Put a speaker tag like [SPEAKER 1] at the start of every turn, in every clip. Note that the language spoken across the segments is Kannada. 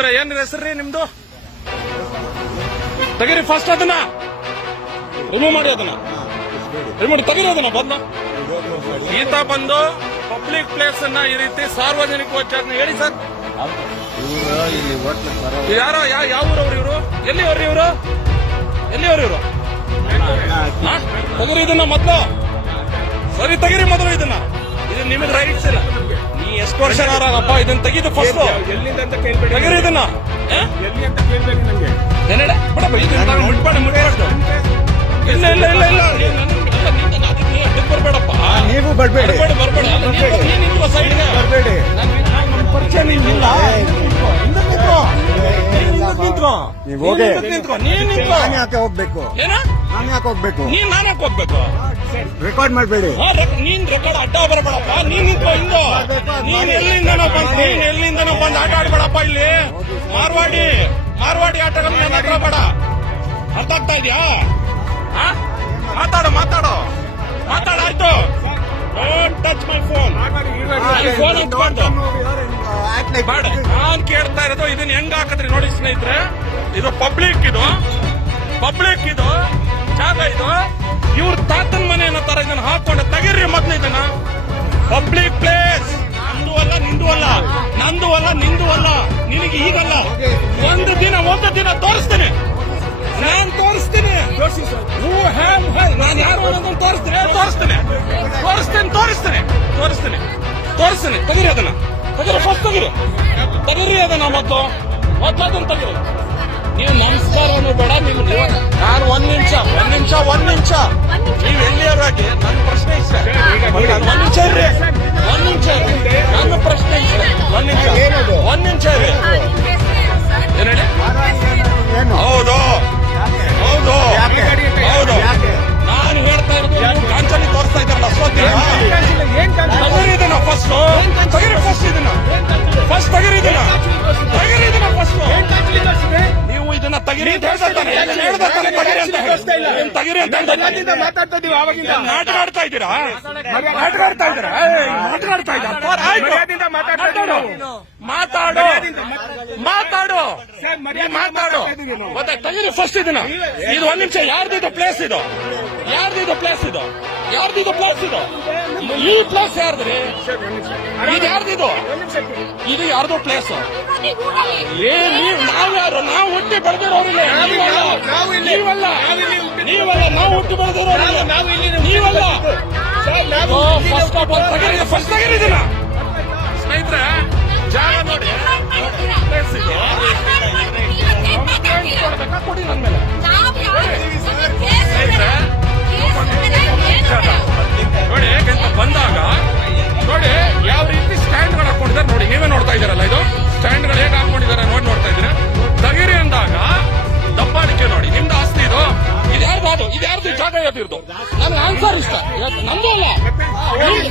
[SPEAKER 1] ಸ್ನೇಹಿತರೆ ಏನ್ ರೀ ನಿಮ್ದು? ತೆಗೀರಿ ಫಸ್ಟ್ ಅದನ್ನ. ರಿಮೂವ್ ಮಾಡಿ ಅದನ್ನ. ರಿಮೂವ್ ಮಾಡಿ ತೆಗೀರಿ ಅದನ್ನ ಬಂದ ಈತ ಬಂದು ಪಬ್ಲಿಕ್ ಪ್ಲೇಸ್ ಅನ್ನ ಈ ರೀತಿ ಸಾರ್ವಜನಿಕ ವಚನ ಹೇಳಿ ಸರ್. ಯಾರೋ ಯಾವ ಊರವ್ರು ಇವರು? ಎಲ್ಲಿ ಅವ್ರಿ ಇವರು? ಎಲ್ಲಿ ಅವ್ರಿ ಇವರು ತೆಗೀರಿ ಇದನ್ನ ಮೊದಲು. ಸರಿ, ತೆಗೀರಿ ಮೊದಲು ಇದನ್ನ. ಇದು ನಿಮಗೆ ರೈಟ್ಸ್ ಇಲ್ಲ. ಎಷ್ಟು ವರ್ಷ ಅವರಾಗಪ್ಪ ಇದನ್ನ ತೆಗೀದು ಫಸ್ಟ್
[SPEAKER 2] ಎಲ್ಲಿಂದ ಅಂತ ಕೇಳ್ಬೇಡಿ.
[SPEAKER 1] ತೆಗೀರಿ ಇದನ್ನ?
[SPEAKER 2] ಎಲ್ಲಿ ಅಂತ ಕೇಳ್ಬೇಡಿ ನಂಗೆ.
[SPEAKER 1] ಏನೇಳೆ? ಬಿಡಪ್ಪ, ಇದನ್ನ ನಾನು ಮುಟ್ಬೇಡ, ಮುಟ್ಬಾರ್ದು. ಇಲ್ಲ ಇಲ್ಲ ಇಲ್ಲ ಇಲ್ಲ. ಬರ್ಬೇಡಪ್ಪ.
[SPEAKER 3] ನೀವು ಬರ್ಬೇಡಿ.
[SPEAKER 1] ಬರ್ಬೇಡ ನೀನ್- ಸೈಡ್ಗೆ.
[SPEAKER 3] ಬರ್ಬೇಡಿ.
[SPEAKER 1] ಪರಿಚಯ.
[SPEAKER 3] ನೀವು ಹೋಗಿ.
[SPEAKER 1] ನೀನ್
[SPEAKER 3] ಯಾಕೆ ಹೋಗ್ಬೇಕು?
[SPEAKER 1] ಏನ?
[SPEAKER 3] ನಾನು ಯಾಕೆ ಹೋಗ್ಬೇಕು?
[SPEAKER 1] ನೀನ್ ನಾನೇ ಹೋಗ್ಬೇಕು?
[SPEAKER 3] ರೆಕಾರ್ಡ್ ಮಾಡಬೇಡಿ.
[SPEAKER 1] ನೀನ್ ರೆಕಾರ್ಡ್ ಅಡ್ಡ ಬರಬೇಡಪ್ಪ ನೀನು ಹಿಂದು ನೀನ್ ಎಲ್ಲಿಂದನೋ ಬಂದ್ ನೀನ್ ಎಲ್ಲಿಂದನೋ ಬಂದ್ ಆಟ ಆಡ್ಬೇಡಪ್ಪ ಇಲ್ಲಿ. ಮಾರ್ವಾಡಿ ಮಾರ್ವಾಡಿ ಆಟ ನನ್ನ ಹತ್ರ ಬೇಡ. ಅರ್ಥ ಆಗ್ತಾ ಇದೆಯಾ? ಮಾತಾಡು ಮಾತಾಡು. ಮಾತಾಡ ಆಯ್ತು. ಟಚ್ ಮೈ ಫೋನ್ ಫೋನ್ ಇಟ್ಕೊಂಡು. ಬೇಡ. ನಾನ್ ಕೇಳ್ತಾ ಇರೋದು ಇದನ್ನ ಹೆಂಗ್ ಹಾಕತ್ರಿ ನೋಡಿ ಸ್ನೇಹಿತರೆ. ಇದು ಪಬ್ಲಿಕ್ ಇದು. ಪಬ್ಲಿಕ್ ಇದು. ಜಾಗ ಇದು ಇವ್ರ ತಾತನ ಮನೆ ಅನ್ನೋ ತರ ಇದನ್ನ ಹಾಕೊಂಡು ತೆಗೀರಿ ಮೊದ್ಲು ಇದನ್ನ ಪಬ್ಲಿಕ್ ಪ್ಲೇಸ್ ನಂದು ಅಲ್ಲ, ನಿಂದು ಅಲ್ಲ. ನಂದು ಅಲ್ಲ, ನಿಂದು ಅಲ್ಲ. ನಿನಗೆ ಈಗಲ್ಲ. ಒಂದು ದಿನ ಒಂದು ದಿನ ತೋರಿಸ್ತೇನೆ. ನಾನು ತೋರಿಸ್ತೀನಿ. ನಾನು ತೋರಿಸ್ತೀನಿ. ತೋರಿಸ್ತೇನೆ. ತೋರಿಸ್ತೀನಿ ತೋರಿಸ್ತೀನಿ. ತೋರಿಸ್ತೇನೆ. ತೋರಿಸ್ತೀನಿ. ತೆಗೀರಿ ಅದನ್ನ. ತೆಗೀರಿ ಫಸ್ಟ್ ತೆಗೀರಿ. ತೆಗೀರಿ ಅದನ್ನ ಮತ್ತು ಮೊದ್ಲು ಅದನ್ನ ತೆಗೀರಿ. ನೀವು ನಮಸ್ಕಾರವನ್ನು ಬೇಡ, ನಿಮ್ಗೆ. ನಾನು ಒಂದ್ ನಿಮಿಷ ನಿಮಿಷ ಒಂದ್ ನಿಮಿಷ. ನೀವು ಎಲ್ಲಿಯವರಾಗಿ ನನ್ನ ಪ್ರಶ್ನೆ ಇಷ್ಟ. ಒಂದ್ ನಿಮಿಷ ಇರ್ರಿ. ಒಂದ್ ನಿಮಿಷ ಇರ್ರಿ. ನನ್ನ ಪ್ರಶ್ನೆ ಇಷ್ಟ. ಒಂದ್ ನಿಮಿಷ. ಒಂದ್ ನಿಮಿಷ ಇರ್ರಿ. ಹೌದು. ಹೌದು.
[SPEAKER 3] ಯಾಕೆ?
[SPEAKER 1] ಹೌದು.
[SPEAKER 3] ಯಾಕೆ?
[SPEAKER 1] ನಾನು ಹೇಳ್ತಾ ಇರೋದು ಕಾಂಚಲ್ಲಿ ಕಾಂಚಲಿ ತೋರಿಸ್ತಾ ಇದ್ದಾರಲ್ಲ ಸೋತಿ
[SPEAKER 2] ಏನ್ ಕಾಣ್ತಿಲ್ಲ?
[SPEAKER 1] ತಗಿರಿ ಇದನ್ನ ಫಸ್ಟ್ ತಗಿರಿ ಫಸ್ಟ್ ಇದನ್ನ. ಫಸ್ಟ್ ತಗಿರಿ ಇದನ್ನ. ತಗಿರಿ ಇದನ್ನ ಫಸ್ಟ್? ನೀವು ಇದನ್ನ ತಗಿರಿ ಅಂತ ಹೇಳ್ತಾ ಇದ್ದಾನೆ ಹೇಳ್ತಾ ಇದ್ದಾನೆ ತಗಿರಿ ಅಂತ ಹೇಳಿ. ತಗಿರಿ ಅಂತ.
[SPEAKER 2] ಮಾತಾಡ್ತಾ ಇದೀವಿ ಆವಾಗಿಂದ
[SPEAKER 1] ನಾಟಕ ಆಡ್ತಾ ಇದ್ದೀರಾ? ನಾಟಕ ಆಡ್ತಾ ಇದ್ದೀರಾ? ನಾಟಕ ಆಡ್ತಾ ಇದ್ದೀರಾ? ಮಾತಾಡು? ಮಾತಾಡು? ಮಾತಾಡು? ಮಾತಾಡು? ಮತ್ತೆ ತಗಿರಿ ಫಸ್ಟ್ ಇದನ್ನ. ಇದು ಒಂದ್ ನಿಮಿಷ. ಯಾರ್ದು ಇದು ಪ್ಲೇಸ್ ಇದು? ಯಾರ್ದು ಇದು ಪ್ಲೇಸ್ ಇದು? ಯಾರ್ದು ಪ್ಲೇಸ್ ಇದು? ಈ ಪ್ಲೇಸ್ ಯಾರ್ದ್ರಿ? ಇದು ಯಾರ್ದು ಇದು ಇದು ಯಾರ್ದು ಪ್ಲೇಸ್ ಏ ನೀವು ನಾವ್ ಯಾರು? ನಾವು ಹುಟ್ಟಿ ಬೆಳೆದಿರೋರಿಲ್ಲ ನೀವಲ್ಲ.
[SPEAKER 2] ನಾವು ಇಲ್ಲಿ-
[SPEAKER 1] ನೀವಲ್ಲ.
[SPEAKER 2] ನಾವು ಹುಟ್ಟಿ-
[SPEAKER 1] ನೀವಲ್ಲ ನಾವು ಹುಟ್ಟಿ ಬೆಳೆದಿರೋರಿಲ್ಲ
[SPEAKER 2] ನಾವು ಇಲ್ಲಿ.
[SPEAKER 1] ನೀವಲ್ಲ.
[SPEAKER 2] ಸರ್, ನಾವು
[SPEAKER 1] ಫಸ್ಟ್ ಆಫ್ ಆಲ್ ತಗೀರಿ ಫಸ್ಟ್ ತಗೀರಿದಿನ ಸ್ನೇಹಿತರೆ ಜಾಗ ನೋಡಿ. ಪ್ಲೇಸ್ ಸ್ಟ್ಯಾಂಡ್ ನೋಡಿ ನೀವೇ ನೋಡ್ತಾ ಇದ್ದೀರಲ್ಲ ಇದು? ಸ್ಟ್ಯಾಂಡ್ಗಳು ಹೇಗೆ ಹಾಕೊಂಡಿದ್ದಾರೆ ನೋಡಿ ನೋಡ್ತಾ ಇದ್ದೀರಾ ತಗಿರಿ ಅಂದಾಗ ದಬ್ಬಾಳಿಕೆ ನೋಡಿ ನಿಮ್ದು ಆಸ್ತಿ ಇದು. ಇದ್ಯಾರ್ದು ಅದು? ಇದು ಯಾರ್ದು ಜಾಗ ಯಾವ್ದಿರ್ದು ನನ್ಗೆ ಆನ್ಸರ್ ಇಷ್ಟ. ನಂದು ಅಲ್ಲ.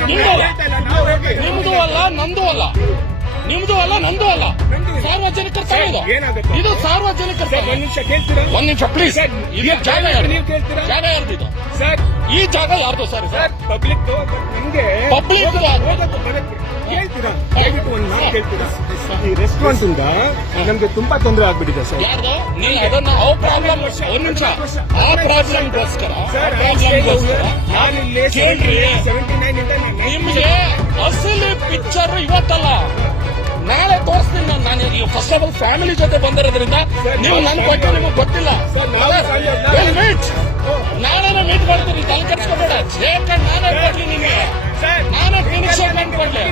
[SPEAKER 1] ನಿಮ್ದು- ನಿಮ್ದು ಅಲ್ಲ ನಂದು ಅಲ್ಲ. ನಿಮ್ದು ಅಲ್ಲ ನಂದು ಅಲ್ಲ. ಸಾರ್ವಜನಿಕರ ಇದು ಸಾರ್ವಜನಿಕರ
[SPEAKER 2] ಒಂದ್ ನಿಮಿಷ ಕೇಳ್ತೀರಾ?
[SPEAKER 1] ಒಂದ್ ನಿಮಿಷ ಪ್ಲೀಸ್ ಇದು ಜಾಗ? ಜಾಗ ಯಾರ್ದು ಇದು.
[SPEAKER 2] ಸರ್
[SPEAKER 1] ಈ ಜಾಗ ಯಾರ್ದು ಸರ್?
[SPEAKER 2] ಪಬ್ಲಿಕ್ ಕೇಳ್ತೀರಾ ಈ ರೆಸ್ಟೋರೆಂಟ್ ಇಂದ ನಮ್ಗೆ ತುಂಬಾ ತೊಂದರೆ ಆಗ್ಬಿಟ್ಟಿದೆ ಸರ್.
[SPEAKER 1] ಅದನ್ನ ಆ ಪ್ರಾಬ್ಲಮ್ ಒಂದ್ ನಿಮಿಷ. ಆ
[SPEAKER 2] ಇಂದ ನಾನು
[SPEAKER 1] ನಿಮ್ಗೆ ಅಸಲಿ ಪಿಕ್ಚರ್ ಇವತ್ತಲ್ಲ. ನಾಳೆ ತೋರಿಸ್ತೀನಿ ನಾನು. ನಾನು ಈಗ ಫಸ್ಟ್ ಆಫ್ ಆಲ್ ಫ್ಯಾಮಿಲಿ ಜೊತೆ ಬಂದಿರೋದ್ರಿಂದ ನೀವು ನನ್ ಬಗ್ಗೆ ನಿಮಗೆ ಗೊತ್ತಿಲ್ಲ. ನಾಳೆನೇ ಮೀಟ್ ಮಾಡ್ತೀನಿ ತಲೆ ಕೆಡ್ಸ್ಕೊಬೇಡ. ಶೇಖರ್ ನಾನೇ ಕೊಡ್ಲಿ ನಿಮಗೆ. ನಾನೇ ಫಿನಿಶ್ ಶೇಖರ್ ಕೊಡ್ಲಿ.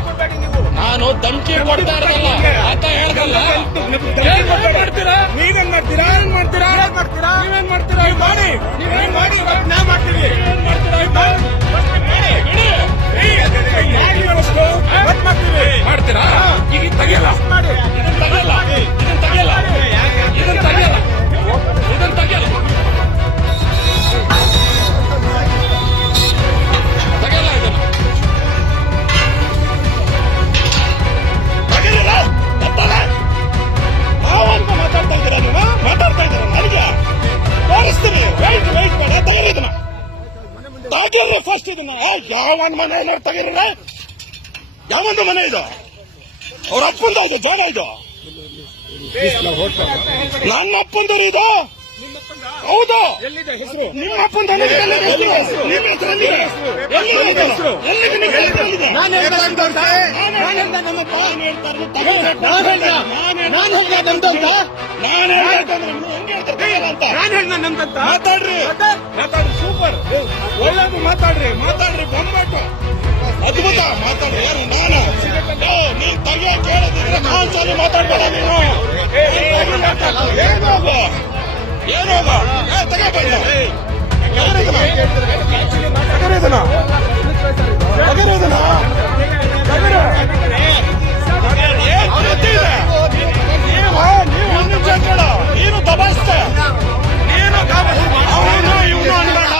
[SPEAKER 1] ನಾನು ಧಮ್ಕಿ ಕೊಡ್ತಾ ಇರಲ್ಲ ಆತ ಹೇಳ್ದಲ್ಲ. ಏನ್ ಮಾಡ್ತೀರಾ?
[SPEAKER 2] ನೀವೇನ್ ಮಾಡ್ತೀರಾ?
[SPEAKER 1] ಏನ್ ಮಾಡ್ತೀರಾ?
[SPEAKER 2] ಏನ್ ಮಾಡ್ತೀರಾ?
[SPEAKER 1] ನೀವೇನ್ ಮಾಡ್ತೀರಾ?
[SPEAKER 2] ನೀವ್ ಮಾಡಿ. ನೀವೇನ್ ಮಾಡಿ? ಇವತ್ತು ನಾ ಮಾಡ್ತೀವಿ.
[SPEAKER 1] ಏನ್ ಮಾಡ್ತೀರಾ? ಮಾಡ್ತೀರಾ? ಈಗ ಇದ್ ತೆಗಿಯಲ್ಲ.
[SPEAKER 2] ಮಾಡಿ.
[SPEAKER 1] ಇದನ್ನ ತೆಗಿಯಲ್ಲ. ಇದನ್ನ ತೆಗಿಯಲ್ಲ. ಇದನ್ನ ತೆಗಿಯಲ್ಲ ಇದನ್ನ ತೆಗೀರಿ ಇದನ್ನ. ತಗೀರಿ ಫಸ್ಟ್ ಇದನ್ನ. ಯಾವನ್ ಮನೆ ತಗೀರಿ ಯಾವೊಂದು ಮನೆ ಇದು? ಅವ್ರ ಅಪ್ಪಂದ ಇದು ಜಾಗ ಇದು? ನನ್ನ ಅಪ್ಪಂದರು ಇದು? ಹೌದು
[SPEAKER 2] ಎಲ್ಲಿದೆ ಹೆಸರು
[SPEAKER 1] ನಿಮ್ಮ ಅಪ್ಪಂದ ಮಾತಾಡ್ರಿ ಮಾತಾಡ್ರಿ ಸೂಪರ್ ಒಳ್ಳೇದು ಮಾತಾಡ್ರಿ ಮಾತಾಡ್ರಿ ಬೊಂಬಾಟು ಅದ್ಭುತ ಮಾತಾಡ್ರಿ ಯಾರು ನಾನು ನೀವು ತಗಿಯೋ ಕೇಳದಿದ್ರೆ ನಾನ್ ಸರಿ ಮಾತಾಡ್ಬೇಡ ನೀನು ತಗೋ ಏನ್ ನೀನು ದಬಾಯಿಸ್ತೆ ನೀನು ಅವನು ಇವನು ಅನ್ಬೇಡ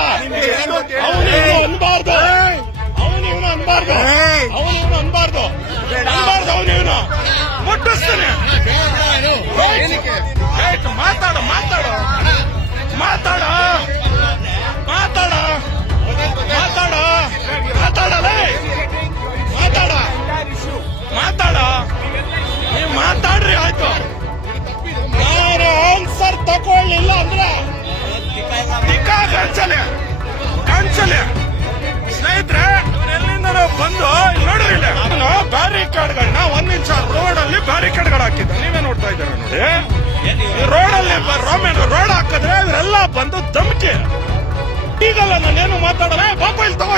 [SPEAKER 1] ಅವನು ಇವನು ಅನ್ಬಾರ್ದು ಅವನು ಇವನು ಅನ್ಬಾರ್ದು ಅವನು ಇವನು ಅನ್ಬಾರ್ದು ಅನ್ಬಾರ್ದು ಅವನು ಇವನು ಮುಟ್ಟಿಸ್ತಾನೆ ಬ್ಯಾರಿಕೇಡ್ಗಳನ್ನ ಒಂದ್ ನಿಮಿಷ ರೋಡ್ ಅಲ್ಲಿ ಬ್ಯಾರಿಕೇಡ್ಗಳು ಹಾಕಿದ್ದೆ ನೀವೇ ನೋಡ್ತಾ ಇದ್ದೀರ ನೋಡಿ. ರೋಡ್ ಅಲ್ಲಿ ರೋಡ್ ಹಾಕಿದ್ರೆ ಇವರೆಲ್ಲ ಬಂದು ಧಮಕಿ. ಈಗಲ್ಲ ನಾನೇನು ಮಾತಾಡಲ್ಲ? ಪಾಪ ಇಲ್ಲಿ ತಗೋ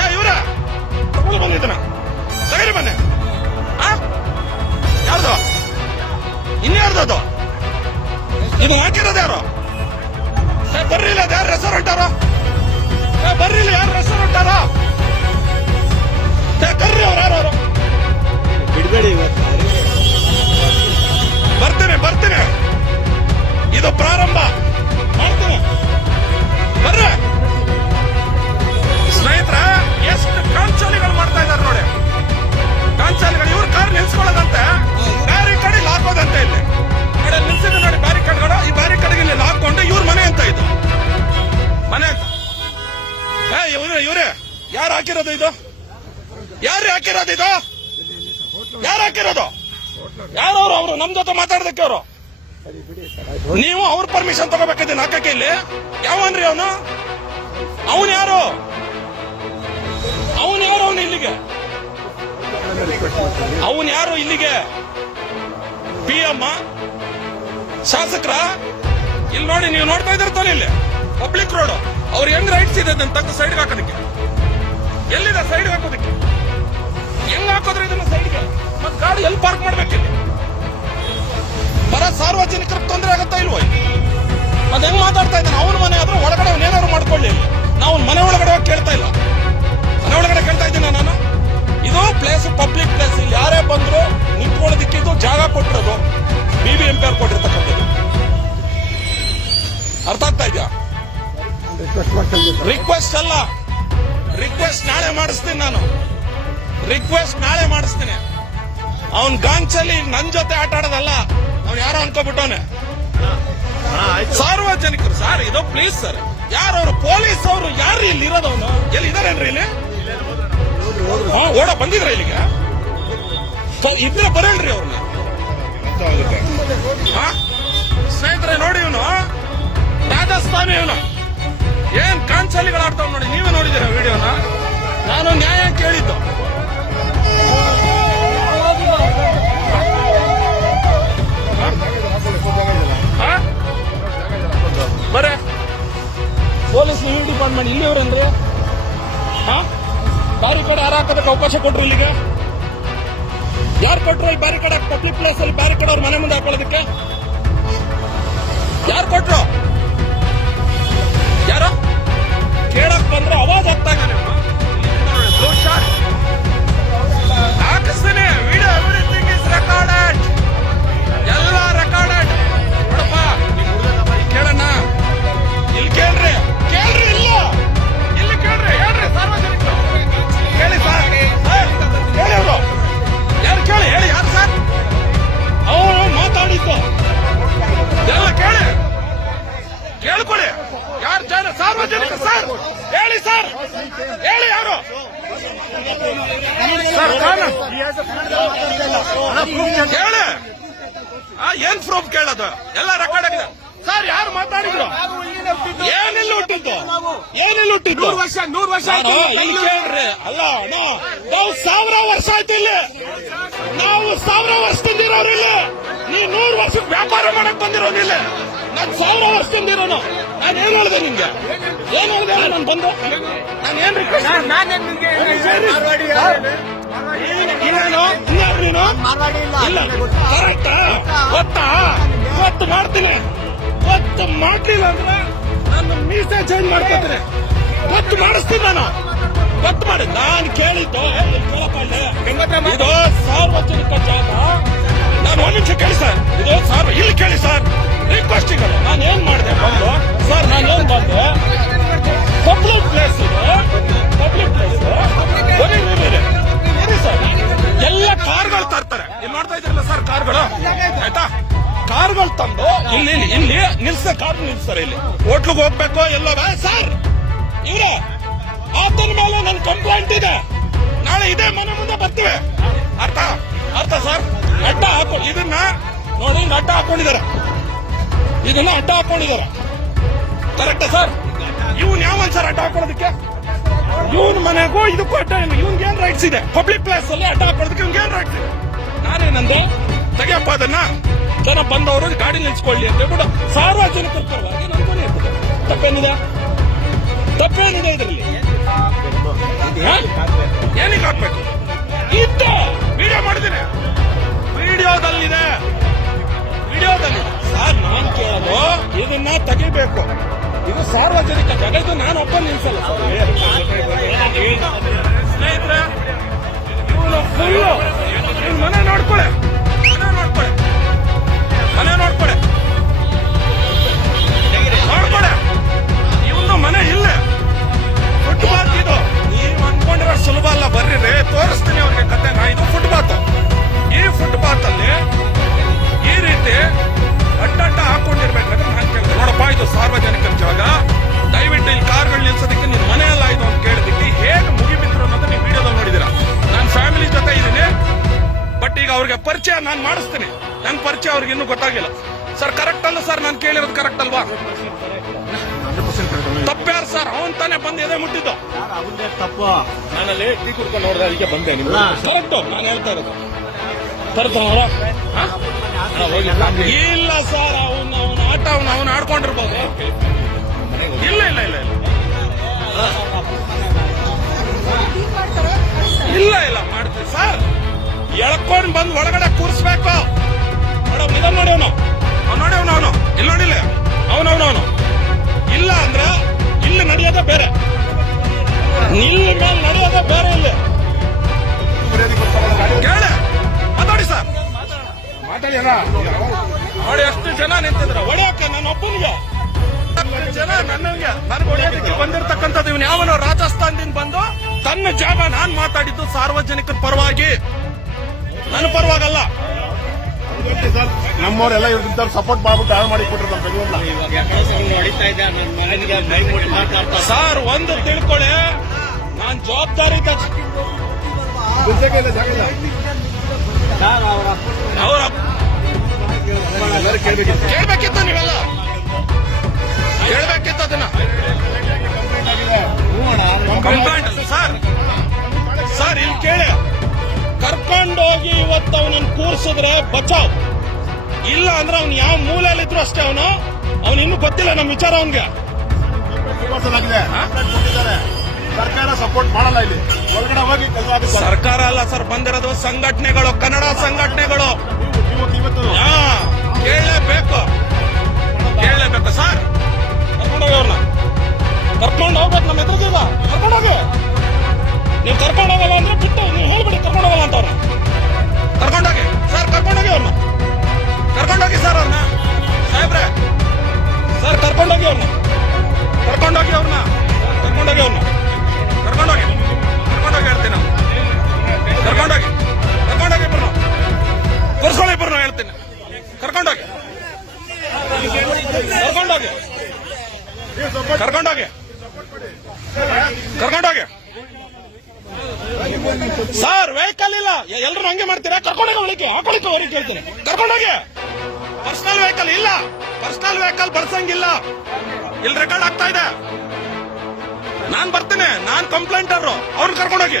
[SPEAKER 1] ಏ, ಇವ್ರ, ತಗೊಂಡು ಬಂದಿದ್ದನ ತಗರಿ ಬನ್ನಿ ಯಾರ್ದು? ಇನ್ಯಾರ್ದು ಇದು ಹಾಕಿರೋದು ಯಾರು? ಬರ್ರಿ ಇಲ್ಲ ಯಾರು ರೆಸ್ಟೋರೆಂಟ್ ಅವರು? ಬರ್ರಿ ಇಲ್ಲ, ಯಾರು ರೆಸ್ಟೋರೆಂಟ್ ಅವರ? ಕರ್ರಿ ಅವ್ರು ಯಾರು
[SPEAKER 3] ಬಿಡಬೇಡಿ
[SPEAKER 1] ಬರ್ತೇನೆ, ಬರ್ತೀನಿ. ಇದು ಪ್ರಾರಂಭ. ಮಾಡ್ತೀನಿ. ಬರ್ರಿ. ಸ್ನೇಹಿತರ, ಎಷ್ಟು ಕಾಂಚಾಲಿಗಳು ಮಾಡ್ತಾ ಇದ್ದಾರೆ ನೋಡಿ. ಕಾಂಚಾಲಿಗಳು, ಇವ್ರ ಕಾರ್ ನಿಲ್ಸ್ಕೊಳ್ಳೋದಂತೆ, ಬ್ಯಾರಿಕೇಡ್ ಹಾಕೋದಂತೆ ಇಲ್ಲಿ. ಕಡೆ ನಿಲ್ಸಿದ್ರು ನೋಡಿ ಬ್ಯಾರಿಕೇಡ್ಗಳು, ಈ ಬ್ಯಾರಿಕೇಡ್ ಇಲ್ಲಿ ಹಾಕೊಂಡು ಇವ್ರ ಮನೆ ಅಂತ ಇದು. ಮನೆ ಅಂತ. ಏ, ಇವ್ರೆ ಇವ್ರೆ, ಯಾರು ಹಾಕಿರೋದು ಇದು? ಯಾರು ಹಾಕಿರೋದು ಇದು? ಯಾರು ಹಾಕಿರೋದು? ಯಾರವ್ರು ಅವರು? ನಮ್ ಜೊತೆ ಮಾತಾಡೋದಕ್ಕೆ ಅವರು? ನೀವು ಅವ್ರ ಪರ್ಮಿಷನ್ ತಗೋಬೇಕಿದ್ದೀನಿ ಹಾಕಕ್ಕೆ ಇಲ್ಲಿ. ಯಾವನ್ರಿ ಅವನು? ಅವನು ಯಾರು? ಅವನು ಯಾರು ಅವನು ಇಲ್ಲಿಗೆ? ಅವನು ಯಾರು ಇಲ್ಲಿಗೆ? ಪಿ ಎಮ್ಮ ಶಾಸಕರ? ಇಲ್ಲಿ ನೋಡಿ, ನೀವು ನೋಡ್ತಾ ಇದ್ದೀರ ಇಲ್ಲಿ? ಪಬ್ಲಿಕ್ ರೋಡ್ ಅವ್ರು ಹೆಂಗ್ ರೈಟ್ಸ್ ಇದೆ ಅದನ್ನ ತಕ್ಕ ಸೈಡ್ಗೆ ಹಾಕೋದಕ್ಕೆ? ಎಲ್ಲಿದೆ ಸೈಡ್ಗೆ ಹಾಕೋದಕ್ಕೆ? ಹೆಂಗ್ ಹಾಕೋದ್ರೆ ಇದನ್ನ ಸೈಡ್ಗೆ ಮತ್ತೆ ಗಾಡಿ ಎಲ್ಲಿ ಪಾರ್ಕ್ ಮಾಡ್ಬೇಕಿಲ್ಲಿ? ಬರ ಸಾರ್ವಜನಿಕರ ತೊಂದರೆ ಆಗತ್ತಾ ಇಲ್ವೋ ಅದ ಹೆಂಗ್ ಮಾತಾಡ್ತಾ ಇದ್ದಾನೆ? ಅವನ ಮನೆ ಆದ್ರೂ ಒಳಗಡೆ ಏನಾದ್ರು ಮಾಡ್ಕೊಳ್ಳಿ. ನಾವು ಮನೆ ಒಳಗಡೆ ಹೋಗಿ ಕೇಳ್ತಾ ಇಲ್ಲ. ಮನೆ ಒಳಗಡೆ ಕೇಳ್ತಾ ಇದ್ದೀನ ನಾನು. ಇದು ಪ್ಲೇಸ್ ಪಬ್ಲಿಕ್ ಪ್ಲೇಸ್ ಇಲ್ಲಿ ಯಾರೇ ಬಂದ್ರು ನಿಂತ್ಕೊಳ್ಳೋದಿಕ್ಕಿದ್ದು ಜಾಗ ಕೊಟ್ಟಿರೋದು. B B M P R ಕೊಟ್ಟಿರ್ತಕ್ಕಂಥದ್ದು. ಅರ್ಥ ಆಗ್ತಾ ಇದೆಯಾ?
[SPEAKER 3] ರಿಕ್ವೆಸ್ಟ್
[SPEAKER 1] ಅಲ್ಲ. ರಿಕ್ವೆಸ್ಟ್ ನಾಳೆ ಮಾಡಿಸ್ತೀನಿ ನಾನು. ರಿಕ್ವೆಸ್ಟ್ ನಾಳೆ ಮಾಡಿಸ್ತೇನೆ. ಅವನ್ ಗಾಂಚಲ್ಲಿ ನನ್ ಜೊತೆ ಆಟ ಆಡೋದಲ್ಲ ಅವ್ನು ಯಾರೋ ಅನ್ಕೋಬಿಟ್ಟವನೆ. ಸಾರ್ವಜನಿಕರು ಸರ್ ಇದು ಪ್ಲೀಸ್ ಸರ್ ಯಾರು ಅವರು? ಪೊಲೀಸ್ ಅವರು ಯಾರು ಇಲ್ಲಿ ಇರೋದವನು ಎಲ್ಲಿ ಇದಾರೇನ್ರಿ ಇಲ್ಲಿ? ಓಡ ಬಂದಿದ್ರ ಇಲ್ಲಿಗೆ? ಇದ್ರ ಬರಲ್ರಿ ಅವ್ರನ್ನ ಹಾ? ಸ್ನೇಹಿತರೆ ನೋಡಿ ಇವನು. ರಾಜಸ್ಥಾನಿ ಇವನು. ಏನ್ ಕಾಂಚಲ್ಲಿಗಳು ಆಡ್ತಾವ್ ನೋಡಿ ನೀವೇ ನೋಡಿದಿರ ವಿಡಿಯೋನ? ನಾನು ನ್ಯಾಯ ಕೇಳಿದ್ದು. ಹಾ? ಬರೇ. ಪೊಲೀಸ್ ನೀವು ಡಿಪಾರ್ಟ್ಮೆಂಟ್ ಇಲ್ಲಿಯವ್ರೇನ್ರಿ ಹಾ? ಬ್ಯಾರಿಕೇಡ್ ಯಾರು ಹಾಕೋದಕ್ಕೆ ಅವಕಾಶ ಕೊಟ್ರು ಇಲ್ಲಿಗೆ? ಯಾರು ಕೊಟ್ರು ಈ ಬ್ಯಾರಿಕೇಡ್ ಪಬ್ಲಿಕ್ ಪ್ಲೇಸ್ ಅಲ್ಲಿ ಬ್ಯಾರಿಕೇಡ್ ಅವ್ರ ಮನೆ ಮುಂದೆ ಹಾಕೊಳ್ಳೋದಕ್ಕೆ? ಯಾರು ಕೊಟ್ರು? ಯಾರು? ಕೇಳಕ್ ಬಂದ್ರೆ ಅವಾಜ್ ಆಗ್ತಾ ಕೇಳಣ್ಣ. ಇಲ್ಲಿ ಕೇಳ್ರಿ ಕೇಳ್ರಿ.
[SPEAKER 2] ವರ್ಷ ಆಯ್ತು
[SPEAKER 1] ಅಲ್ಲ ನಾವು ಸಾವಿರ ವರ್ಷ ಆಯ್ತು ಇಲ್ಲಿ. ನಾವು ಸಾವಿರ ವರ್ಷದಿಂದ ಇರೋರು ಇಲ್ಲಿ. ನೀ ನೂರು ವರ್ಷಕ್ಕೆ ವ್ಯಾಪಾರ ಮಾಡಕ್ ಬಂದಿರೋನು ಇಲ್ಲಿ. ನಾನು ಸಾವಿರ ವರ್ಷದಿಂದ ಇರೋನು. ನಾನು ಏನ್ ಹೇಳಿದೆ ನಿಮ್ಗೆ ಏನ್ ಹೇಳಿದೆ ನಾನು ಬಂದು. ನಾನು ಏನ್ ರಿಕ್ವೆಸ್ಟ್
[SPEAKER 2] ನಾನ್- ನಾನೇನ್
[SPEAKER 1] ನೀನು ಇನ್ಯಾರು ನೀನು ಇಲ್ಲ. ಕರೆಕ್ಟ್ ಗೊತ್ತಾ? ಗೊತ್ತು? ಮಾಡ್ತೀನಿ. ಗೊತ್ತು ಮಾಡ್ಲಿಲ್ಲ ಅಂದ್ರೆ ನನ್ನ ಮೀಸೆ ಚೇಂಜ್ ಮಾಡ್ಕೊತೀನಿ. ಗೊತ್ತು ಮಾಡಿಸ್ತೀನಿ ನಾನು. ಗೊತ್ತು ಮಾಡಿ. ನಾನು ಕೇಳಿದ್ದು. ಇದು ಸಾರ್ವಜನಿಕ ಜಾಗ. ನಾನು ಒಂದ್ ನಿಮಿಷ ಕೇಳಿ ಸರ್. ಇದು ಸಾರ್ ಇಲ್ಲಿ ಕೇಳಿ ಸರ್. ರಿಕ್ವೆಸ್ಟಿಂಗ್ ಅಲ್ಲ ನಾನು ಏನ್ ಮಾಡಿದೆ ಬಂದು? ಸರ್ ನಾನು ಏನ್ ಬಂದು? ಪಬ್ಲಿಕ್ ಪ್ಲೇಸ್ ಇದೆ. ಪಬ್ಲಿಕ್ ಪ್ಲೇಸ್ ಬರೀ ಸರ್. ಎಲ್ಲ ಕಾರ್ಗಳು ತರ್ತಾರೆ. ಇಲ್ಲಿ ನೋಡ್ತಾ ಇದ್ರಲ್ಲ ಸರ್ ಕಾರ್ಗಳು? ಆಯ್ತಾ? ಕಾರ್ಗಳು ತಂದು ಇಲ್ಲಿ ಇಲ್ಲಿ ನಿಲ್ಸ ಕಾರ್ ನಿಲ್ಸ್ತಾರೆ ಇಲ್ಲಿ. ಹೋಟ್ಲಿಗೆ ಹೋಗ್ಬೇಕು ಎಲ್ಲ ಸರ್! ಇವ್ರೆ, ಆತನ ಮೇಲೆ ನನ್ನ ಕಂಪ್ಲೇಂಟ್ ಇದೆ. ನಾಳೆ ಇದೇ ಮನೆ ಮುಂದೆ ಬರ್ತೀವಿ. ಅರ್ಥ? ಅರ್ಥ ಸರ್? ಅಡ್ಡ ಹಾಕೊ. ಇದನ್ನ ನೋಡಿ ಅಡ್ಡ ಹಾಕೊಂಡಿದ್ದಾರೆ. ಇದನ್ನ ಅಡ್ಡ ಹಾಕೊಂಡಿದ್ದಾರೆ. Correct sir? ಇವನ್ ಯಾವನ್ ಸರ್ ಅಡ್ಡ ಹಾಕೊಳ್ಳೋದಕ್ಕೆ? ಇವನ್ ಮನೆಗೂ ಇದಕ್ಕೂ ಅಡ್ಡ ಇವನ್ಗೆ ಏನ್ ರೈಟ್ಸ್ ಇದೆ? ಪಬ್ಲಿಕ್ ಪ್ಲೇಸ್ ಅಲ್ಲಿ ಅಡ್ಡ ಹಾಕೊಳ್ಳೋದಕ್ಕೆ ಇವ್ಗೆ ಏನ್ ರೈಟ್ಸ್ ಇದೆ? ನಾನೇನಂದ್ರೆ ತೆಗಿಯಪ್ಪ ಅದನ್ನ. ಜನ ಬಂದವರು ಗಾಡಿ ನಿಲ್ಸ್ಕೊಳ್ಳಿ ಅಂತ ಹೇಳ್ಬಿಟ್ಟು ಸಾರ್ವಜನಿಕರ ಪರವಾಗಿ ನನ್ಕೊಂಡು ಇರ್ತದೆ ತಪ್ಪೇನಿದೆ? ತಪ್ಪೇನಿದೆ ಇದರಲ್ಲಿ. ಏನಿಗೆ ಹಾಕ್ಬೇಕು? ಇತ್ತು! ವಿಡಿಯೋ ಮಾಡಿದ್ದೀನಿ. ವಿಡಿಯೋದಲ್ಲಿದೆ. ವಿಡಿಯೋದಲ್ಲಿ ಸರ್ ನಾನ್ ಕೇಳೋದು ಇದನ್ನ ತೆಗಿಬೇಕು. ಇದು ಸಾರ್ವಜನಿಕ ಜಾಗ ಇದು ನಾನು ಒಬ್ಬ ನಿಲ್ಸಲ್ಲ ಸ್ನೇಹಿತರೆ ಇವನು ಫುಲ್ಲು ಇವ್ನ ಮನೆ ನೋಡ್ಕೊಳೆ. ನಾನು ಮಾಡಿಸ್ತೀನಿ. ನನ್ನ ಪರಿಚಯ ಅವ್ರಿಗೆ ಇನ್ನೂ ಗೊತ್ತಾಗಿಲ್ಲ. ಸರ್ ಕರೆಕ್ಟ್ ಅಲ್ಲ ಸರ್ ನಾನು ಕೇಳಿರೋದು ಕರೆಕ್ಟ್ ಅಲ್ವಾ? ತಪ್ಪ್ಯಾರ ಸರ್ ಅವನ್ ತಾನೇ ಬಂದು ಎದೆ ಮುಟ್ಟಿದ್ದು.
[SPEAKER 3] ತಪ್ಪು?
[SPEAKER 2] ನಾನಲ್ಲಿ ಟೀ ಕುಡ್ಕೊಂಡು ನೋಡಿದೆ ಅದಕ್ಕೆ ಬಂದೆ ನಿಮ್ಮ
[SPEAKER 1] ಕರೆಕ್ಟ್ ನಾನು ಹೇಳ್ತಾ ಇರೋದು. ತರ್ತಾರ ಇಲ್ಲ ಸರ್ ಅವನು ಅವನ ಆಟ ಅವನು ಅವನ್ ಆಡ್ಕೊಂಡಿರ್ಬೋದು. ಇಲ್ಲ ಇಲ್ಲ ಇಲ್ಲ ಇಲ್ಲ. ಇಲ್ಲ ಇಲ್ಲ ಮಾಡ್ತೀವಿ ಸರ್ ಎಳ್ಕೊಂಡ್ ಬಂದು ಒಳಗಡೆ ಕೂರಿಸ್ಬೇಕು. ಮೇಡಮ್ ಇದನ್ನ ನೋಡಿ ಅವನು. ಅವ್ನು ನೋಡಿ ಅವನು ಅವನು. ಇಲ್ಲಿ. ನೋಡಿಲ್ಲ ಅವನವನು ಅವನು. ಇಲ್ಲ ಅಂದ್ರೆ ಇಲ್ಲಿ ನಡೆಯೋದೇ ಬೇರೆ. ನಿಲ್ಲ ಮೇಲೆ ನಡೆಯೋದೇ ಬೇರೆ ಇಲ್ಲಿ. ಕೇಳಿ. ಮಾತಾಡಿ ಸರ್.
[SPEAKER 2] ಮಾತಾಡಿ
[SPEAKER 1] ನೋಡಿ ಎಷ್ಟು ಜನ ನಿಂತಿದ್ರು. ಹೊಡೆಯಕ್ಕೆ ನನ್ನ ಒಬ್ಬನಿಗೆ. ಜನ ನನಗೆ ನನಗೆ ಹೊಡೆಯೋದಕ್ಕೆ ಬಂದಿರತಕ್ಕಂಥದ್ದು ಇವನು ಯಾವನೋ ರಾಜಸ್ಥಾನದಿಂದ ಬಂದು ತನ್ನ ಜಾಗ ನಾನ್ ಮಾತಾಡಿದ್ದು ಸಾರ್ವಜನಿಕರ ಪರವಾಗಿ. ನನ್ನ ಪರವಾಗಲ್ಲ.
[SPEAKER 3] ನಮ್ಮವರೆಲ್ಲ ಇವ್ರ ಸಪೋರ್ಟ್ ಮಾಡ್ಬಿಟ್ಟು ಹಾಳು ಮಾಡಿ ಕೊಟ್ಟರು ನಮ್ಮ ಬೆಂಗಳೂರ್ನ.
[SPEAKER 4] ಹೊಡಿತಾ ಇದ್ದೆ ನನ್ನ ಮಗನಿಗೆ ಮೈ ಮುಟ್ಟಿ ಮಾತಾಡ್ತಾ
[SPEAKER 1] ಸರ್ ಒಂದು ತಿಳ್ಕೊಳ್ಳಿ. ನಾನು ಜವಾಬ್ದಾರಿ
[SPEAKER 4] ಅವರ
[SPEAKER 2] ಕೇಳ್ಬೇಕಿತ್ತು
[SPEAKER 1] ನೀವೆಲ್ಲ. ಕೇಳ್ಬೇಕಿತ್ತು ಅದನ್ನ. ಇವತ್ತು ಅವನನ್ನ ಕೂರ್ಸಿದ್ರೆ ಬಚಾವ್. ಇಲ್ಲ ಅಂದ್ರೆ ಅವ್ನು ಯಾವ ಮೂಲೆಯಲ್ಲಿದ್ರು ಅಷ್ಟೇ ಅವನು. ಅವನು ಇನ್ನೂ ಗೊತ್ತಿಲ್ಲ ನಮ್ಮ ವಿಚಾರ ಅವನ್ಗೆ.
[SPEAKER 3] ಸರ್ಕಾರ ಸಪೋರ್ಟ್ ಮಾಡಲ್ಲ ಇಲ್ಲಿ. ಒಳಗಡೆ ಹೋಗಿ
[SPEAKER 1] ಸರ್ಕಾರ ಅಲ್ಲ ಸರ್ ಬಂದಿರೋದು ಸಂಘಟನೆಗಳು ಕನ್ನಡ ಸಂಘಟನೆಗಳು.
[SPEAKER 3] ಇವತ್ತು ಇವತ್ತು.
[SPEAKER 1] ಹಾ ಕೇಳಲೇಬೇಕು. ಕೇಳಲೇಬೇಕು ಸರ್. ಕರ್ಕೊಂಡೋಗಿ ಅವ್ರನ್ನ ಕರ್ಕೊಂಡು ಹೋಗ್ಬೇಕು ನಮ್ಮ ಎದುರಿಗಿಲ್ಲ ಕರ್ಕೊಂಡೋಗಿ ನೀವು ಕರ್ಕೊಂಡು ಹೋಗಲ್ಲ ಅಂದ್ರೆ ಬಿಟ್ಟು ನೀವು ಹೇಳ್ಬಿಡಿ ಕರ್ಕೊಂಡು ಹೋಗಲ್ಲ ಅಂತ ಅವ್ರನ್ನ ಸರ್ ಕೇಳ್ತೇನೆ ಕರ್ಕೊಂಡೋಗಿ ಕರ್ಕೊಂಡೋಗಿ ವೆಹಿಕಲ್ ಇಲ್ಲ. ಪರ್ಸನಲ್ ವೆಹಿಕಲ್ ಬರ್ಸಂಗಿಲ್ಲ. ಇಲ್ಲಿ ರೆಕಾರ್ಡ್ ಆಗ್ತಾ ಇದೆ. ನಾನ್ ಬರ್ತೇನೆ. ನಾನ್ ಕಂಪ್ಲೇಂಟರ್ ಅವ್ರನ್ನ ಕರ್ಕೊಂಡೋಗಿ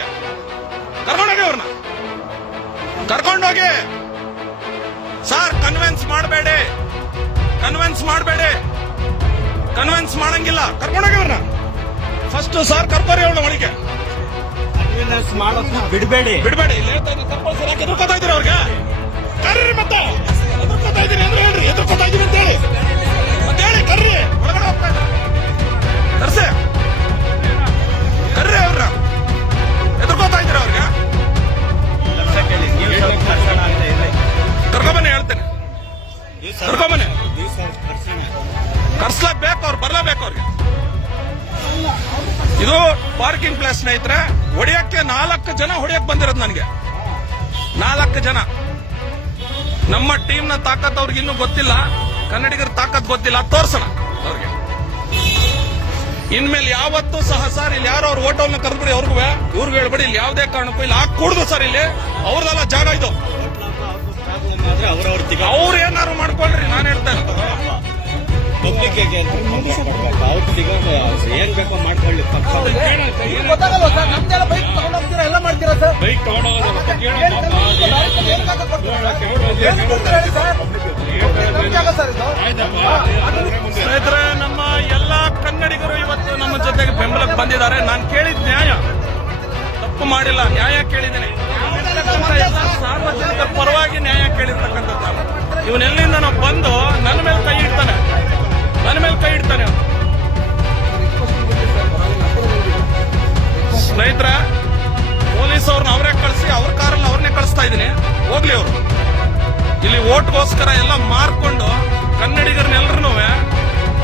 [SPEAKER 1] ಕರ್ಕೊಂಡೋಗಿ ಅವ್ರನ್ನ ಕರ್ಕೊಂಡೋಗಿ ಸರ್ ಕನ್ವೆನ್ಸ್ ಮಾಡಬೇಡಿ. ಕನ್ವೆನ್ಸ್ ಮಾಡಬೇಡಿ. ಕನ್ವೆನ್ಸ್ ಮಾಡಂಗಿಲ್ಲ. ಕರ್ಕೊಂಡೋಗಿ ಅವ್ರನ್ನ ಫಸ್ಟ್ ಸರ್ ಕರ್ಕೋರಿ ಅವಳ
[SPEAKER 4] ಕನ್ವಿನ್ಸ್ ಮಾಡೋದು ಬಿಡಬೇಡಿ.
[SPEAKER 1] ಬಿಡಬೇಡಿ. ಸರ್. ಯಾಕೆ ಎದುರ್ಕೋತಾ ಅವ್ರಿಗೆ? ಕರ್ರಿ ಮತ್ತೆ. ಎದುರ್ಕೊತಾ ಇದೀನಿ ಅಂದ್ರೆ ಹೇಳ್ರಿ, ಎದುರ್ಕೊತಾ ಇದ್ದೀನಿ ಅಂತ ಹೇಳಿ. ಮತ್ತೆ ಹೇಳಿ, ಕರ್ರಿ. ಒಳಗಡೆ ಹೋಗ್ತಾ ಕರ್ಸಿ ಕರ್ರಿ ಅವ್ರ ಎದುರ್ಕೋತಾ ಇದ್ದೀರಾ ಅವ್ರಿಗೆ? ಕರ್ಕೊಂಬನೆ ಹೇಳ್ತೇನೆ.
[SPEAKER 4] ಕರ್ಕೊಂಬನೆ
[SPEAKER 1] ಕರ್ಸ್ಲೇಬೇಕು ಅವ್ರು, ಬರ್ಲೇಬೇಕು ಅವ್ರಿಗೆ. ಇದು ಪಾರ್ಕಿಂಗ್ ಪ್ಲೇಸ್ ಸ್ನೇಹಿತರೆ, ಹೊಡಿಯಕ್ಕೆ ನಾಲ್ಕು ಜನ ಹೊಡಿಯಕ್ ಬಂದಿರೋದು ನನಗೆ. ನಾಲ್ಕು ಜನ. ನಮ್ಮ ಟೀಮ್ನ ತಾಕತ್ ಅವ್ರಿಗೆ ಇನ್ನೂ ಗೊತ್ತಿಲ್ಲ. ಕನ್ನಡಿಗರ ತಾಕತ್ ಗೊತ್ತಿಲ್ಲ. ತೋರ್ಸೋಣ ಅವ್ರಿಗೆ. ಇನ್ಮೇಲೆ ಯಾವತ್ತೂ ಸಹ ಸರ್ ಇಲ್ಲಿ ಯಾರೋ ಅವ್ರ ಓಟೋನ್ನ ಕರೆದ್ಬಿಡಿ ಅವ್ರಿಗೂ ಇವ್ರಿಗೂ ಹೇಳ್ಬಿಡಿ ಇಲ್ಲಿ ಯಾವುದೇ ಕಾರಣಕ್ಕೂ ಇಲ್ಲಿ. ಹಾಕ್ ಕೂಡುದು ಸರ್ ಇಲ್ಲಿ. ಅವ್ರದೆಲ್ಲ ಜಾಗ ಇದು. ಅವ್ರು ಏನಾರು ಮಾಡ್ಕೊಳ್ರಿ ನಾನು ಹೇಳ್ತಾ ಇರೋದು.
[SPEAKER 4] ಪಬ್ಲಿಕ್ಗೆ ಅವ್ರ ತಿಗ ಏನ್ ಬೇಕೋ ಮಾಡ್ಕೊಳ್ಳಿ.
[SPEAKER 5] ಬೈಕ್ ತಗೊಂಡೋಗ್ತೀರಾ ಎಲ್ಲ ಮಾಡ್ತೀರಾ ಸರ್?
[SPEAKER 1] ಬೈಕ್ ತಗೊಂಡೋಗೋದು ಸ್ನೇಹಿತರೆ, ನಮ್ಮ ಎಲ್ಲ ಕನ್ನಡಿಗರು ಇವತ್ತು ನಮ್ಮ ಜೊತೆಗೆ ಬೆಂಬಲಕ್ಕೆ ಬಂದಿದ್ದಾರೆ. ನಾನು ಕೇಳಿದ ನ್ಯಾಯ. ತಪ್ಪು ಮಾಡಿಲ್ಲ. ನ್ಯಾಯ ಕೇಳಿದ್ದೇನೆ. ಸಾರ್ವಜನಿಕ ಪರವಾಗಿ ನ್ಯಾಯ ಕೇಳಿರ್ತಕ್ಕಂಥದ್ದು ಇವನೆಲ್ಲಿಂದ ನಾವು ಬಂದು ನನ್ನ ಮೇಲೆ ಕೈ ಇಡ್ತಾನೆ? ನನ್ನ ಮೇಲೆ ಕೈ ಇಡ್ತಾನೆ ಸ್ನೇಹಿತರೆ, ಪೊಲೀಸ್ ಅವ್ರನ್ನ ಅವರೇ ಕಳಿಸಿ ಅವ್ರ ಕಾರಲ್ಲಿ ಅವ್ರನ್ನೇ ಕಳಿಸ್ತಾ ಇದ್ದೀನಿ. ಹೋಗ್ಲಿ ಅವರು. ಇಲ್ಲಿ ಓಟ್ಗೋಸ್ಕರ ಎಲ್ಲ ಮಾರ್ಕೊಂಡು ಕನ್ನಡಿಗರನ್ನೆಲ್ಲರೂ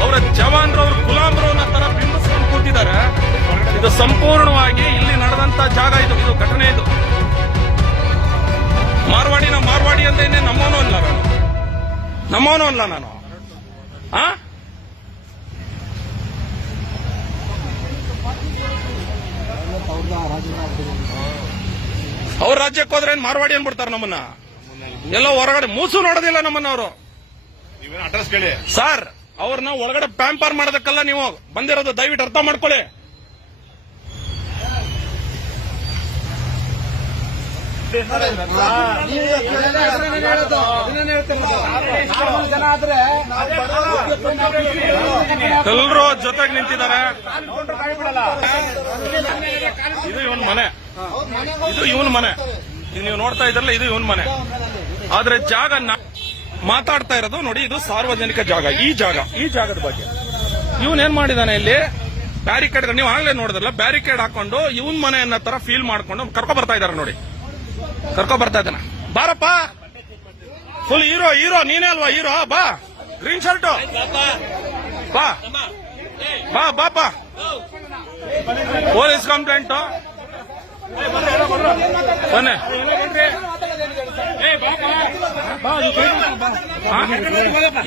[SPEAKER 1] ಅವರ ಜವಾನ್ರು ಅವ್ರ ಗುಲಾಮ್ರು ಅನ್ನೋ ತರ ಬಿಂಬಿಸ್ಕೊಂಡು ಕೂತಿದ್ದಾರೆ. ಇದು ಸಂಪೂರ್ಣವಾಗಿ ಇಲ್ಲಿ ನಡೆದಂತ ಜಾಗ ಇದು ಇದು ಘಟನೆ ಇದು. ಮಾರ್ವಾಡಿನ ಮಾರ್ವಾಡಿ ಅಂದೇನೆ ನಮ್ಮವನು ಅಲ್ಲ ನಾನು. ನಮ್ಮವನು ಅಲ್ಲ ನಾನು. ಆ? ಅವ್ರ ರಾಜ್ಯಕ್ಕೆ ಹೋದ್ರೆ ಏನ್ ಮಾರ್ವಾಡಿ ಅನ್ಬಿಡ್ತಾರೆ ನಮ್ಮನ್ನ? ಎಲ್ಲ ಹೊರಗಡೆ ಮೂಸು ನೋಡೋದಿಲ್ಲ ನಮ್ಮನ್ನ ಅವರು.
[SPEAKER 3] ಅಡ್ರೆಸ್ ಕೇಳಿ?
[SPEAKER 1] ಸರ್ ಅವ್ರನ್ನ ಒಳಗಡೆ ಪ್ಯಾಂಪರ್ ಮಾಡೋದಕ್ಕೆಲ್ಲ ನೀವು ಬಂದಿರೋದು ದಯವಿಟ್ಟು ಅರ್ಥ ಮಾಡ್ಕೊಳ್ಳಿ. ಎಲ್ಲರೂ ಜೊತೆಗೆ ನಿಂತಿದ್ದಾರೆ. ಇದು ಇವನ್ ಮನೆ. ಇದು ಇವನ್ ಮನೆ. ನೀವು ನೋಡ್ತಾ ಇದ್ರಲ್ಲ, ಇದು ಇವನ್ ಮನೆ. ಆದ್ರೆ ಜಾಗ ಮಾತಾಡ್ತಾ ಇರೋದು ನೋಡಿ, ಇದು ಸಾರ್ವಜನಿಕ ಜಾಗ, ಈ ಜಾಗ, ಈ ಜಾಗದ ಬಗ್ಗೆ. ಇವನ್ ಏನ್ ಮಾಡಿದಾನೆ ಇಲ್ಲಿ? ಬ್ಯಾರಿಕೇಡ್ ನೀವು ಆಗ್ಲೇ ನೋಡಿದ್ರಲ್ಲ, ಬ್ಯಾರಿಕೇಡ್ ಹಾಕೊಂಡು ಇವನ್ ಮನೆ ಅನ್ನೋ ತರ ಫೀಲ್ ಮಾಡ್ಕೊಂಡು ಕರ್ಕೊ ಬರ್ತಾ ಇದಾರೆ ನೋಡಿ. ಕರ್ಕೊ ಬರ್ತಾ ಇದ್ದಾನೆ. ಬಾರಪ್ಪ. ಫುಲ್ ಹೀರೋ ಹೀರೋ ನೀನೇ ಅಲ್ವಾ ಹೀರೋ ಬಾ. ಗ್ರೀನ್ ಶರ್ಟ್ ಬಾ. ಬಾ ಬಾ ಬಾ. ಪೊಲೀಸ್ ಕಂಪ್ಲೇಂಟ್ ಬನ್ನಿ?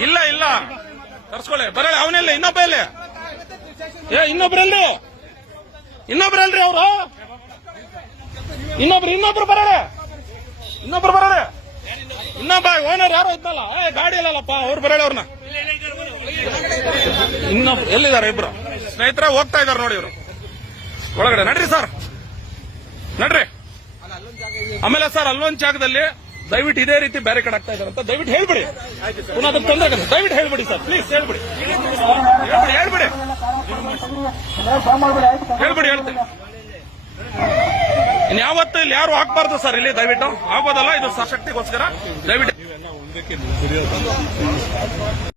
[SPEAKER 1] ಇಲ್ಲ ಇಲ್ಲ. ಕರ್ಸ್ಕೊಳ್ಳಿ ಬರಲ್ಲ ಅವನೆಲ್ಲ ಇನ್ನೊಬ್ಬ ಇಲ್ಲಿ ಏ ಇನ್ನೊಬ್ರಲ್ಲಿ ಇನ್ನೊಬ್ರಲ್ರಿ ಅವರು? ಇನ್ನೊಬ್ರು ಇನ್ನೊಬ್ರು ಬರಲ್ಲ ಇನ್ನೊಬ್ರು ಬರೋಣ ಇನ್ನೊಬ್ಬ ಓನರ್ ಯಾರೋ ಇದ್ದಲ್ಲ ಏ, ಗಾಡಿ ಇಲ್ಲಲ್ಲಪ್ಪ, ಅವ್ರು ಬರೋಣ ಅವ್ರನ್ನ. ಇನ್ನೊಬ್, ಎಲ್ಲಿದ್ದಾರೆ ಇಬ್ರು? ಸ್ನೇಹಿತರ, ಹೋಗ್ತಾ ಇದಾರೆ ನೋಡಿ ಇವರು. ಒಳಗಡೆ ನಡ್ರಿ ಸರ್ ನಡ್ರಿ. ಆಮೇಲೆ ಸರ್ ಅಲ್ಲೊಂದ್ ಜಾಗದಲ್ಲಿ ದಯವಿಟ್ಟು ಇದೇ ರೀತಿ ಬ್ಯಾರಿಕೇಡ್ ಆಗ್ತಾ ಇದಾರೆ ಅಂತ ದಯವಿಟ್ಟು ಹೇಳ್ಬಿಡಿ. ಪುನಃ ಅದಕ್ಕೆ ತೊಂದರೆ ದಯವಿಟ್ಟು ಹೇಳ್ಬಿಡಿ ಸರ್ ಪ್ಲೀಸ್ ಹೇಳ್ಬಿಡಿ. ಹೇಳ್ಬಿಡಿ ಹೇಳ್ಬಿಡಿ. ಹೇಳ್ಬಿಡಿ, ಹೇಳ್ತೀನಿ. ಇನ್ಯಾವತ್ತು ಇಲ್ಲಿ ಯಾರು ಹಾಕ್ಬಾರ್ದು ಸರ್ ಇಲ್ಲಿ ದಯವಿಟ್ಟು. ಆಗೋದಲ್ಲ ಇದು ಸಶಕ್ತಿಗೋಸ್ಕರ ದಯವಿಟ್ಟು